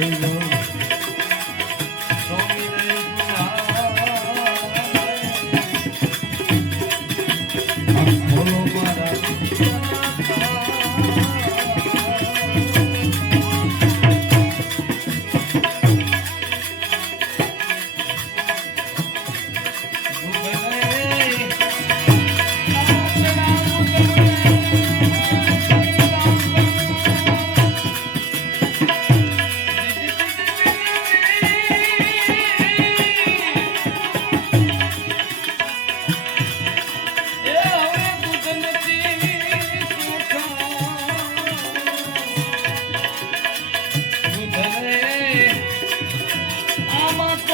બોલો